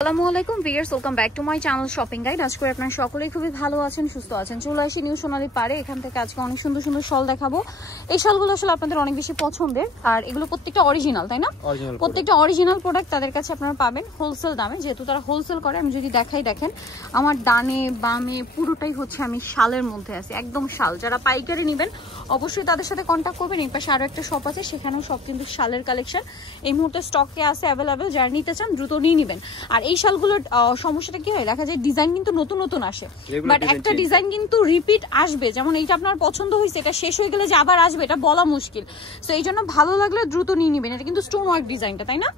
আসসালামু আলাইকুম viewers, welcome back to my channel shopping guide. আজকে আপনারা সকলেই খুবই ভালো আছেন, সুস্থ আছেন। চলে আসি নিউ সোনালী পারে। এখান থেকে আজকে অনেক সুন্দর সুন্দর শল দেখাবো। এই শলগুলো আসলে আপনাদের অনেক বেশি পছন্দের, আর এগুলো প্রত্যেকটা অরিজিনাল, তাই না? প্রত্যেকটা অরিজিনাল প্রোডাক্ট তাদের কাছে আপনারা পাবেন হোলসেল দামে, যেহেতু তারা হোলসেল করে। আমি যদি দেখাই, দেখেন আমার ডানে বামে পুরোটাই হচ্ছে আমি শালের মধ্যে আছি, একদম শাল। যারা পাইকারি নেবেন অবশ্যই তাদের সাথে কন্ট্যাক্ট করবেন। এই পাশে আরো একটা শপ আছে, সেখানেও সব কিন্তু শালের কালেকশন এই মুহূর্তে স্টকে আছে অ্যাভেলেবেল। যারা নিতে চান দ্রুত নিয়ে নেবেন। আর এই শালগুলোর সমস্যাটা কি হয়, দেখা যায় ডিজাইন কিন্তু নতুন নতুন আসে, বাট একটা ডিজাইন কিন্তু রিপিট আসবে। যেমন এইটা আপনার পছন্দ হয়েছে, এটা শেষ হয়ে গেলে যে আবার আসবে এটা বলা মুশকিল। সো এই জন্য ভালো লাগলে দ্রুত নিয়ে নেবেন। এটা কিন্তু স্টোন ওয়ার্ক ডিজাইনটা, তাই না?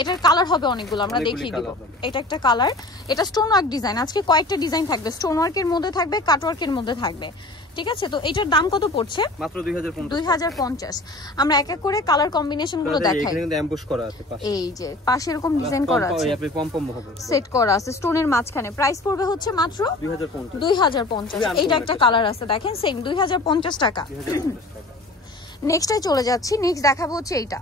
এটার কালার হবে অনেকগুলো, আমরা দেখিয়ে দিব। এটা একটা কালার, এটা স্টোন ওয়ার্ক ডিজাইন। আজকে কয়েকটা ডিজাইন থাকবে, স্টোন ওয়ার্কের মধ্যে থাকবে, কাট ওয়ার্কের মধ্যে থাকবে। ঠিক আছে, তো এটার দাম কত পড়ছে? মাত্র 2050। আমরা এক এক করে কালার কম্বিনেশন গুলো দেখাই। এখানে কিন্তু এমবস করা আছে পাশে, এই যে পাশে এরকম ডিজাইন করা আছে, আপনি পম হবে সেট করা আছে স্টোনের মাঝখানে। প্রাইস পড়বে হচ্ছে মাত্র 2050। এইটা একটা কালার আছে, দেখেন সেম 2050 টাকা। নেক্সটে চলে যাচ্ছি, নেক্সট দেখাবো হচ্ছে এইটা।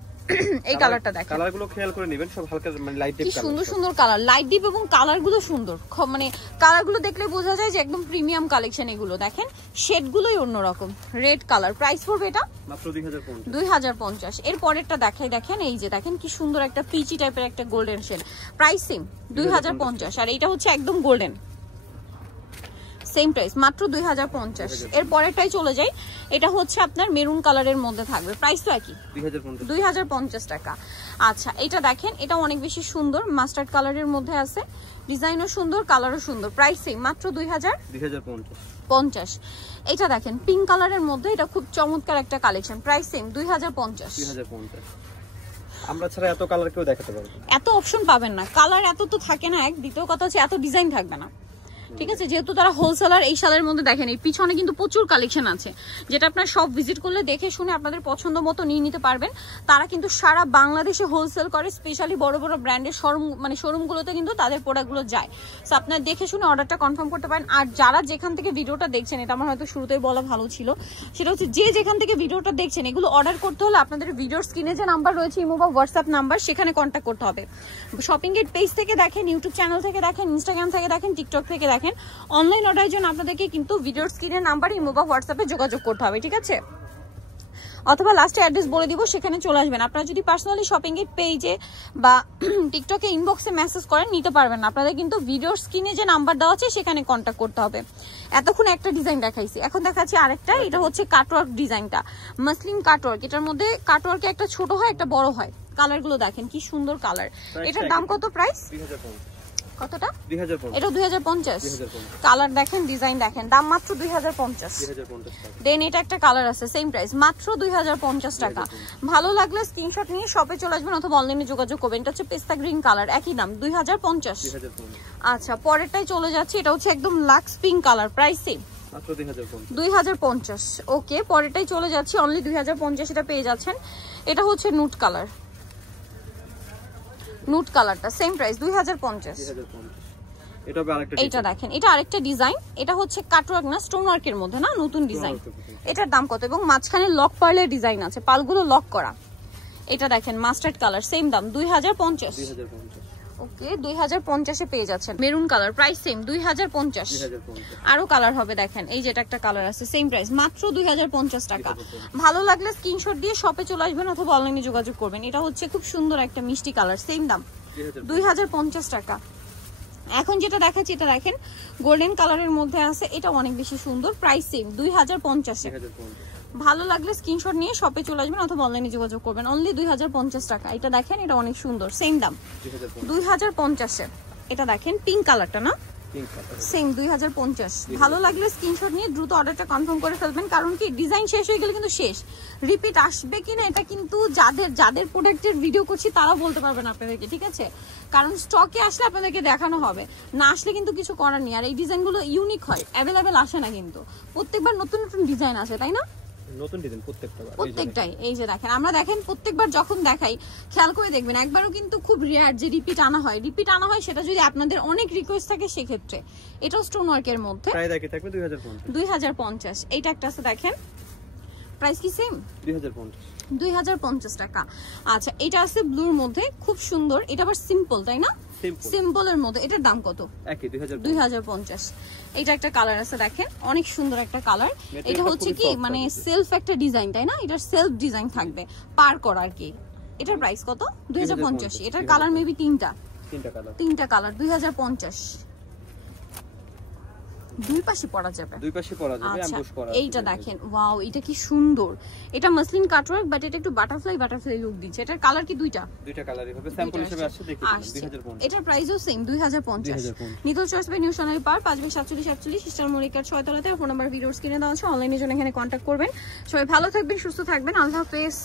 এই কালারটা দেখেন, কালারগুলো খেয়াল করে নেবেন, সব হালকা মানে লাইট ডিপ কালার, সুন্দর সুন্দর কালার, লাইট ডিপ, এবং কালারগুলো সুন্দর। মানে কালারগুলো দেখলে বোঝা যায় যে একদম প্রিমিয়াম কালেকশন এগুলো। দেখেন শেডগুলোই অন্যরকম, রেড কালার। প্রাইস পড়বে এটা মাত্র 2050। এর পরেরটা দেখাই, দেখেন এই যে দেখেন কি সুন্দর একটা পিচি টাইপের একটা গোল্ডেন শেড। Price same 2050। আর এইটা হচ্ছে একদম গোল্ডেন, সেম প্রাইস মাত্র 2050। এর পরেরটাই চলে যাই, এটা হচ্ছে আপনার মেরুন কালারের মধ্যে থাকবে। প্রাইস তো একই, 2050 টাকা। আচ্ছা, এটা দেখেন, এটা অনেক বেশি সুন্দর, মাস্টার্ড কালারের মধ্যে আছে, ডিজাইনও সুন্দর, কালারও সুন্দর। প্রাইস সেম মাত্র 2050। এটা দেখেন পিঙ্ক কালারের মধ্যে, এটা খুব চমৎকার একটা কালেকশন। Price same 2050। আমরা ছাড়া এত কালার কেউ দেখাতে পারবে না, এত অপশন পাবেন না, কালার এত তো থাকে না। এক দ্বিতীয় কথা হচ্ছে এত ডিজাইন থাকবে না। ঠিক আছে, যেহেতু তারা হোলসেলার। এই শালের মধ্যে দেখেন এই পিছনে কিন্তু প্রচুর কালেকশন আছে, যেটা আপনার সব ভিজিট করলে দেখে শুনে আপনাদের পছন্দ মতো নিয়ে নিতে পারবেন। তারা কিন্তু সারা বাংলাদেশে হোলসেল করে, স্পেশালি বড় বড় ব্র্যান্ডের শোরুমগুলোতে কিন্তু তাদের প্রোডাক্টগুলো যায়। সো আপনারা দেখে শুনে অর্ডারটা কনফার্ম করতে পারেন। আর যারা যেখান থেকে ভিডিওটা দেখছেন, এটা আমার হয়তো শুরুতেই বলা ভালো ছিল, সেটা হচ্ছে যে যেখান থেকে ভিডিওটা দেখছেন, এগুলো অর্ডার করতে হলে আপনাদের ভিডিওর স্ক্রিনে যে নাম্বার রয়েছে, ইমো বা হোয়াটসঅ্যাপ নাম্বার, সেখানে কন্ট্যাক্ট করতে হবে। শপিং গেট পেজ থেকে দেখেন, ইউটিউব চ্যানেল থেকে দেখেন, ইনস্টাগ্রাম থেকে দেখেন, টিকটক থেকে দেখেন। অনলাইন অর্ডারের জন্য আপনাদেরকে কিন্তু ভিডিওর স্ক্রিনের নাম্বার, ইমো বা হোয়াটসঅ্যাপে যোগাযোগ করতে হবে। ঠিক আছে, অথবা লাস্টে অ্যাড্রেস বলে দিব, সেখানে চলে আসবেন। আপনারা যদি পার্সোনালি শপিং এর পেজে বা টিকটকে ইনবক্সে মেসেজ করেন, নিতে পারবেন না। আপনাদের কিন্তু ভিডিওর স্ক্রিনে যে নাম্বার দেওয়া আছে সেখানে কন্ট্যাক্ট করতে হবে। এতক্ষণ একটা ডিজাইন দেখাইছি, এখন দেখাচ্ছি আরেকটা। এটা হচ্ছে কাটওয়ার্ক ডিজাইনটা, মাসলিন কাটওয়ার্ক। এটার মধ্যে কাটওয়ার্কে একটা ছোট হয়, একটা বড় হয়। কালারগুলো দেখেন কি সুন্দর কালার। এটার দাম কত? প্রাইস কতটা? 2050। এটা 2050। কালার দেখেন, ডিজাইন দেখেন, দাম মাত্র 2050। দেন এটা একটা কালার আছে, সেম প্রাইস মাত্র 2050 টাকা। ভালো লাগলে স্ক্রিনশট নিয়ে শপে চলে আসবেন অথবা অনলাইনে যোগাযোগ করবেন। এটা হচ্ছে পেস্তা গ্রিন কালার, একই দাম 2050। আচ্ছা, পরেরটাই চলে যাচ্ছে, এটা হচ্ছে একদম Lux pink colour. Price same মাত্র 2050। ওকে, পরেরটাই চলে যাচ্ছে, অনলি 2050 এটা পেয়ে যাচ্ছেন। এটা হচ্ছে নুট কালার, নুট কালারটা সেম প্রাইস 2050। এটা দেখেন, এটা আরেকটা ডিজাইন। এটা হচ্ছে কাটওয়ার্ক না, স্টোন ওয়ার্কের মধ্যে না, নতুন ডিজাইন। এটার দাম কত? এবং মাঝখানে লক পার্লের ডিজাইন আছে, পালগুলো লক করা। এটা দেখেন মাস্টার্ড কালার, সেম দাম 2050। ওকে, 2050 এ পেয়ে যাচ্ছেন। Maroon colour, price same 2050। আরো কালার হবে, দেখেন এই যে এটা একটা কালার আছে, সেম প্রাইস মাত্র 2050 টাকা। ভালো লাগলে স্ক্রিনশট দিয়ে শপে চলে আসবেন অথবা অনলাইনে যোগাযোগ করবেন। এটা হচ্ছে খুব সুন্দর একটা মিষ্টি কালার, সেম দাম 2050 টাকা। এখন যেটা দেখাচ্ছি, এটা দেখেন গোল্ডেন কালারের মধ্যে আছে, এটা অনেক বেশি সুন্দর। প্রাইস সেম 2050 এ। ভালো লাগলে স্ক্রিনশট নিয়ে শপে চলে আসবেন অথবা অনলাইনে যোগাযোগ করবেন। অনলি 2050 টাকা। এটা দেখেন, এটা অনেক সুন্দর, সেম দাম 2050 এ। এটা দেখেন পিঙ্ক কালারটা না, সেম 2050। ভালো লাগলে স্ক্রিনশট নিয়ে দ্রুত অর্ডারটা কনফার্ম করে ফেলবেন। কারণ কি, ডিজাইন শেষ হয়ে গেলে কিন্তু শেষ, রিপিট আসবে কিনা এটা কিন্তু যাদের প্রোডাক্টের ভিডিও করছি তারা বলতে পারবেন আপনাদেরকে। ঠিক আছে, কারণ স্টকে আসলে আপনাদেরকে দেখানো হবে, না আসলে কিন্তু কিছু করার নেই। আর এই ডিজাইনগুলো ইউনিক হয়, অ্যাভেলেবেল আসে না, কিন্তু প্রত্যেকবার নতুন নতুন ডিজাইন আসে, তাই না? নতুন ডিজাইন প্রত্যেকটাই। এই যে দেখেন, আমরা দেখেন প্রত্যেকবার যখন দেখাই খেয়াল করে দেখবেন, একবারও কিন্তু খুব রেয়ার যে রিপিট আনা হয়। সেটা যদি আপনাদের অনেক রিকোয়েস্ট থাকে সেক্ষেত্রে। এটাও স্টোন ওয়ার্কের মধ্যে, 2050। এইটা একটা আছে, দেখেন প্রাইস কি সেম? 2050 টাকা। আচ্ছা, এটা আছে ব্লুর মধ্যে, খুব সুন্দর। এটা আবার সিম্পল, তাই না? সিম্পলের মধ্যে। এটার দাম কত? একই 2050। এটা একটা কালার আছে দেখেন, অনেক সুন্দর একটা কালার। এটা হচ্ছে কি মানে সেলফ একটা ডিজাইন, তাই না? এটার সেলফ ডিজাইন থাকবে পার করা আর কি। এটার প্রাইস কত? 2050। এটার কালার মেবি তিনটা কালার 2050। দুই পাশে পরা যাবে, অ্যামবুশ করা। এইটা দেখেন, ওয়াও এটা কি সুন্দর। এটা মাসলিন কাটওয়ার্ক, বাট এটা একটু বাটারফ্লাই লুক দিচ্ছে। এটার কালার কি দুইটা কালারই হবে, স্যাম্পল হিসেবে আসছে দেখেন 2050। এটার প্রাইসও সেম 2050। নিতল চয়েস বাই নিউ সোনালী পার 5/47 স্টার মনিকার 6 তলাতে। ফোন নাম্বার ভিডিওর স্ক্রিনে দেওয়া আছে, অনলাইনের জন্য এখানে কন্টাক্ট করবেন। সবাই ভালো থাকবেন, সুস্থ থাকবেন, আল্লাহ হাফেজ।